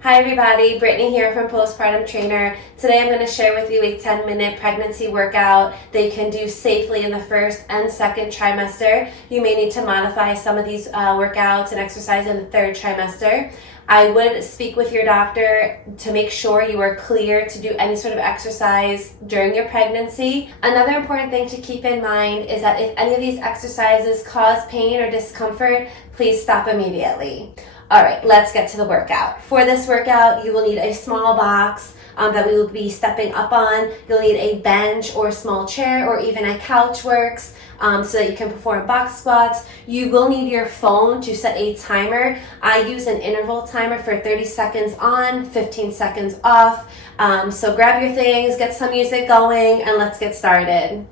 Hi everybody, Brittany here from Postpartum Trainer. Today I'm going to share with you a 10-minute pregnancy workout that you can do safely in the first and second trimester. You may need to modify some of these workouts and exercise in the third trimester. I would speak with your doctor to make sure you are clear to do any sort of exercise during your pregnancy. Another important thing to keep in mind is that if any of these exercises cause pain or discomfort, please stop immediately. All right, let's get to the workout. For this workout, you will need a small box that we will be stepping up on. You'll need a bench or a small chair, or even a couch works so that you can perform box squats. You will need your phone to set a timer. I use an interval timer for 30 seconds on, 15 seconds off. So grab your things, get some music going, and let's get started.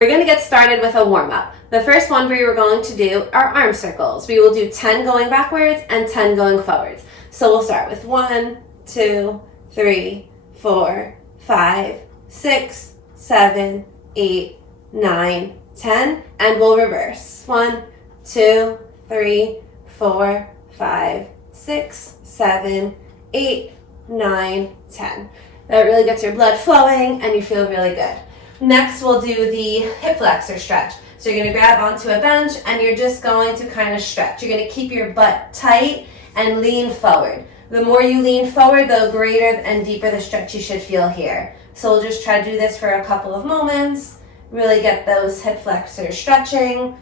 We're going to get started with a warm-up. The first one we are going to do are arm circles. We will do 10 going backwards and 10 going forwards. So we'll start with 1, 2, 3, 4, 5, 6, 7, 8, 9, 10, and we'll reverse. 1, 2, 3, 4, 5, 6, 7, 8, 9, 10. That really gets your blood flowing and you feel really good. Next, we'll do the hip flexor stretch. So you're going to grab onto a bench and you're just going to kind of stretch. You're going to keep your butt tight and lean forward. The more you lean forward, the greater and deeper the stretch you should feel here. So we'll just try to do this for a couple of moments. Really get those hip flexors stretching.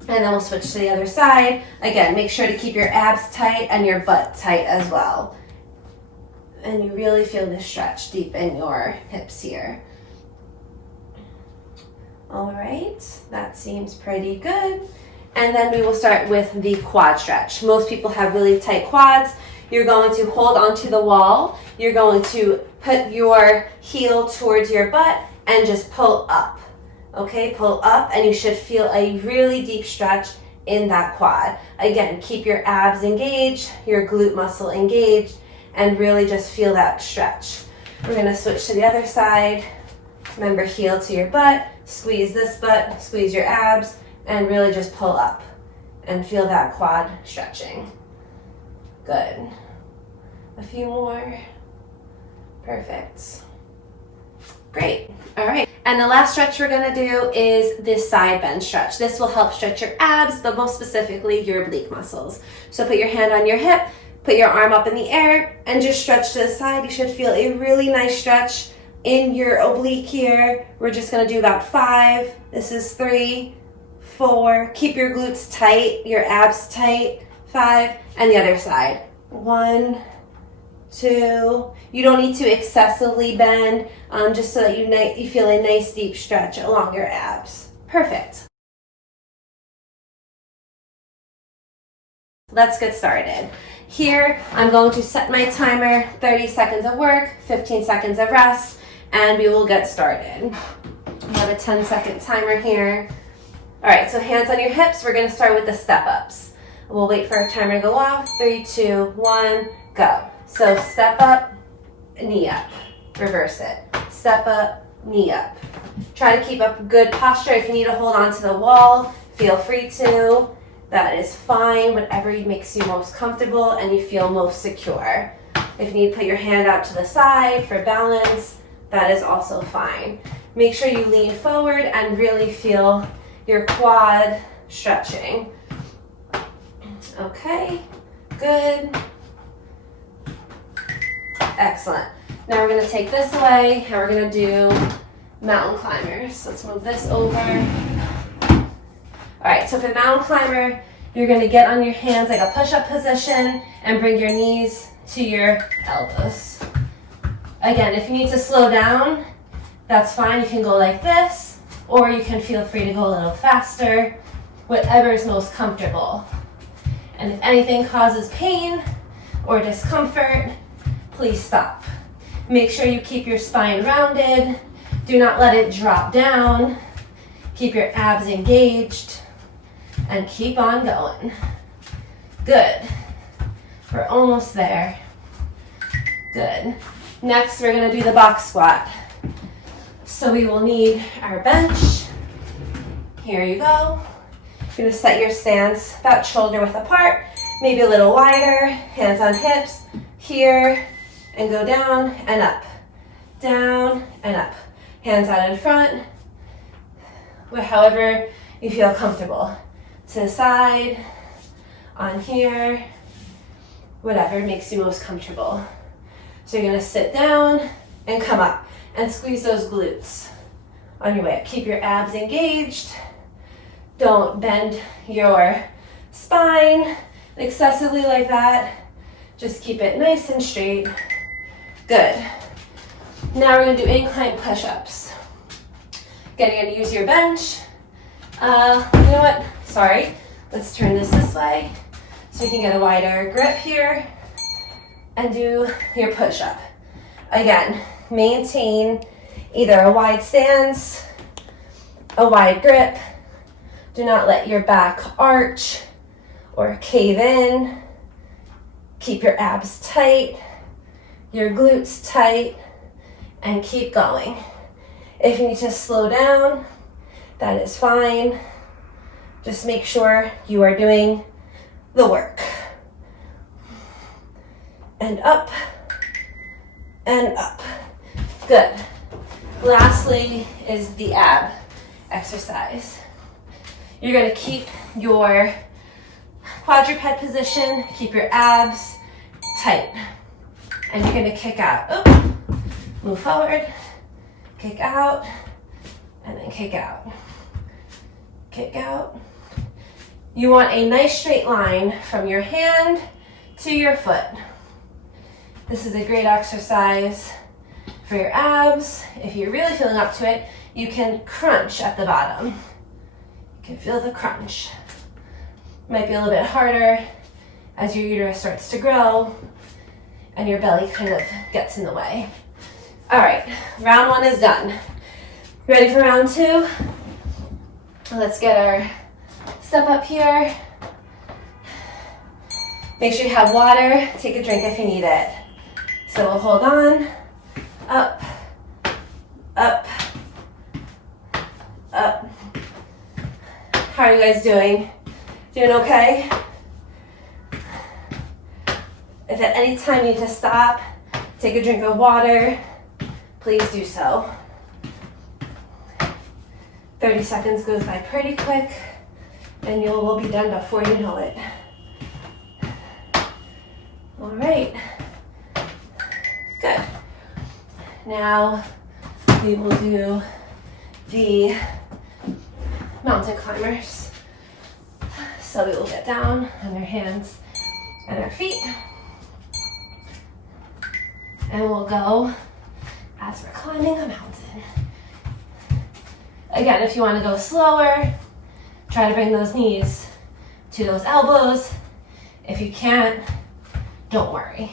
And then we'll switch to the other side. Again, make sure to keep your abs tight and your butt tight as well. And you really feel the stretch deep in your hips here. All right, that seems pretty good. And then we will start with the quad stretch. Most people have really tight quads. You're going to hold onto the wall. You're going to put your heel towards your butt and just pull up. Okay, pull up, and you should feel a really deep stretch in that quad. Again, keep your abs engaged, your glute muscle engaged, and really just feel that stretch. We're gonna switch to the other side. Remember, heel to your butt, squeeze this butt, squeeze your abs, and really just pull up and feel that quad stretching. Good. A few more. Perfect. Great. All right. And the last stretch we're going to do is this side bend stretch. This will help stretch your abs, but most specifically your oblique muscles. So put your hand on your hip, put your arm up in the air, and just stretch to the side. You should feel a really nice stretch in your oblique here. We're just going to do about 5. This is 3, 4. Keep your glutes tight, your abs tight. 5, and the other side. 1, 2. You don't need to excessively bend, just so that you feel a nice deep stretch along your abs. Perfect. Let's get started. Here, I'm going to set my timer, 30 seconds of work, 15 seconds of rest, and we will get started. I have a 10-second timer here. All right, so hands on your hips. We're going to start with the step-ups. We'll wait for our timer to go off. 3, 2, 1, go. So step up, knee up. Reverse it. Step up, knee up. Try to keep up good posture. If you need to hold on to the wall, feel free to. That is fine, whatever makes you most comfortable and you feel most secure. If you need to put your hand out to the side for balance, that is also fine. Make sure you lean forward and really feel your quad stretching. Okay, good. Excellent. Now we're going to take this away and we're going to do mountain climbers. Let's move this over. All right, so for the mountain climber, you're going to get on your hands like a push-up position and bring your knees to your elbows. Again, if you need to slow down, that's fine. You can go like this, or you can feel free to go a little faster, whatever is most comfortable. And if anything causes pain or discomfort, please stop. Make sure you keep your spine rounded. Do not let it drop down. Keep your abs engaged and keep on going. Good. We're almost there. Good. Next, we're going to do the box squat. So we will need our bench. Here you go. You're gonna set your stance about shoulder width apart, maybe a little wider, hands on hips, here, and go down and up, down and up. Hands out in front, however you feel comfortable. To the side, on here, whatever makes you most comfortable. So you're gonna sit down and come up and squeeze those glutes on your way up. Keep your abs engaged. Don't bend your spine excessively like that. Just keep it nice and straight. Good. Now we're gonna do incline push-ups. Again, you're gonna use your bench. You know what? Sorry. Let's turn this way so you can get a wider grip here and do your push-up. Again, maintain either a wide stance, a wide grip. Do not let your back arch or cave in. Keep your abs tight, your glutes tight, and keep going. If you need to slow down, that is fine. Just make sure you are doing the work. And up, and up. Good. Lastly is the ab exercise. You're gonna keep your quadruped position, keep your abs tight. And you're gonna kick out. Oh, move forward, kick out, and then kick out. Kick out. You want a nice straight line from your hand to your foot. This is a great exercise for your abs. If you're really feeling up to it, you can crunch at the bottom. You can feel the crunch. Might be a little bit harder as your uterus starts to grow and your belly kind of gets in the way. All right, round one is done. Ready for round two? Let's get our step up here. Make sure you have water. Take a drink if you need it. So we'll hold on. Up, up, up. How are you guys doing? Doing okay? If at any time you need to stop, take a drink of water, please do so. 30 seconds goes by pretty quick, and we'll be done before you know it. All right. Good. Now we will do the mountain climbers. So we will get down on our hands and our feet. And we'll go as we're climbing a mountain. Again, if you want to go slower, try to bring those knees to those elbows. If you can't, don't worry.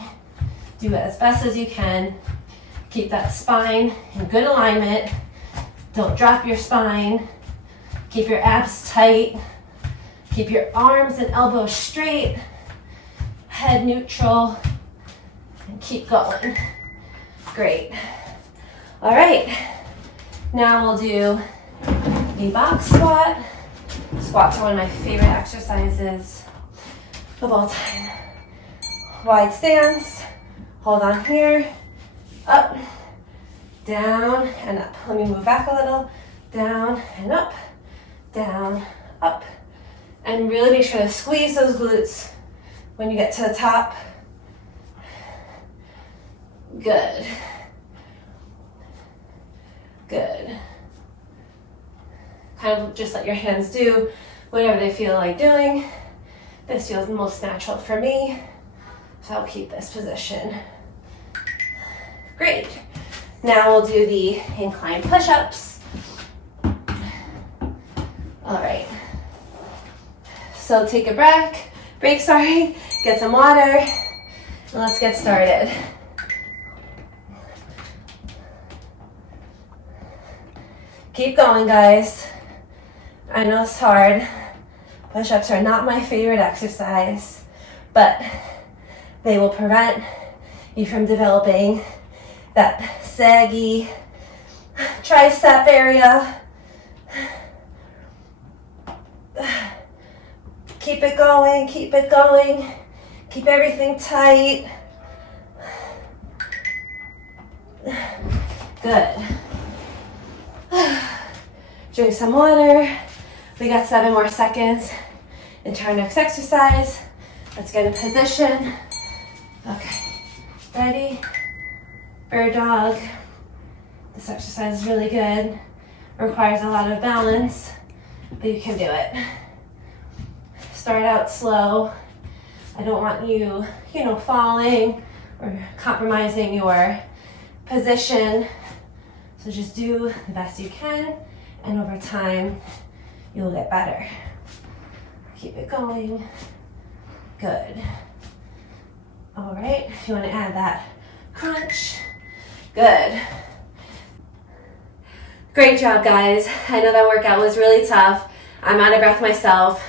Do it as best as you can. Keep that spine in good alignment. Don't drop your spine. Keep your abs tight. Keep your arms and elbows straight. Head neutral. And keep going. Great. All right. Now we'll do a box squat. Squats are one of my favorite exercises of all time. Wide stance. Hold on here. Up, down, and up. Let me move back a little. Down and up, down, up. And really make sure to squeeze those glutes when you get to the top. Good. Good. Kind of just let your hands do whatever they feel like doing. This feels most natural for me, so I'll keep this position. Great. Now we'll do the incline push-ups. All right. So take a break, get some water, and let's get started. Keep going, guys. I know it's hard. Push-ups are not my favorite exercise, but they will prevent you from developing that saggy tricep area. keep it going, keep it going. Keep everything tight. Good. Drink some water. We got 7 more seconds into our next exercise. Let's get in position. Okay, ready? Bird dog. This exercise is really good. Requires a lot of balance, but you can do it. Start out slow. I don't want you, falling or compromising your position. So just do the best you can, and over time, you'll get better. Keep it going. Good. All right, if you want to add that crunch. Good. Great job, guys. I know that workout was really tough. I'm out of breath myself.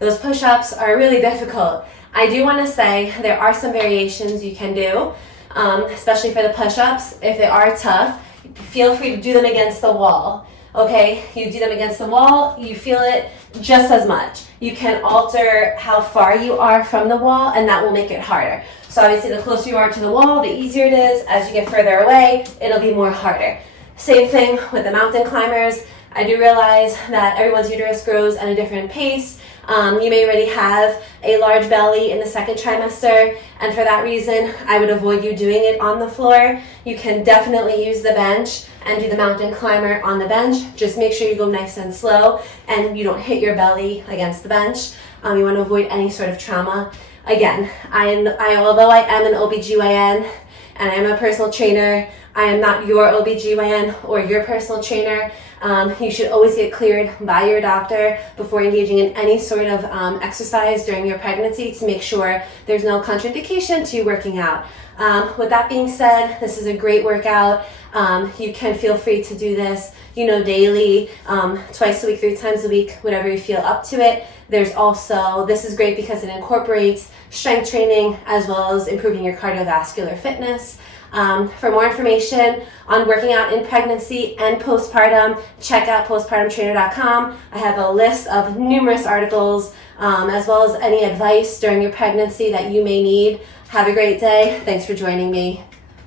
Those push-ups are really difficult. I do want to say there are some variations you can do, especially for the push-ups. If they are tough, feel free to do them against the wall. Okay, you do them against the wall, you feel it just as much. You can alter how far you are from the wall, and that will make it harder. So obviously the closer you are to the wall, the easier it is. As you get further away, it'll be more harder. Same thing with the mountain climbers. I do realize that everyone's uterus grows at a different pace. You may already have a large belly in the second trimester, and for that reason, I would avoid you doing it on the floor. You can definitely use the bench and do the mountain climber on the bench. Just make sure you go nice and slow and you don't hit your belly against the bench. You want to avoid any sort of trauma. Again, although I am an OBGYN and I am a personal trainer, I am not your OBGYN or your personal trainer. You should always get cleared by your doctor before engaging in any sort of exercise during your pregnancy to make sure there's no contraindication to you working out. With that being said, this is a great workout. You can feel free to do this, daily, twice a week, 3 times a week, whenever you feel up to it. There's also, this is great because it incorporates strength training as well as improving your cardiovascular fitness. For more information on working out in pregnancy and postpartum, check out postpartumtrainer.com. I have a list of numerous articles as well as any advice during your pregnancy that you may need. Have a great day. Thanks for joining me.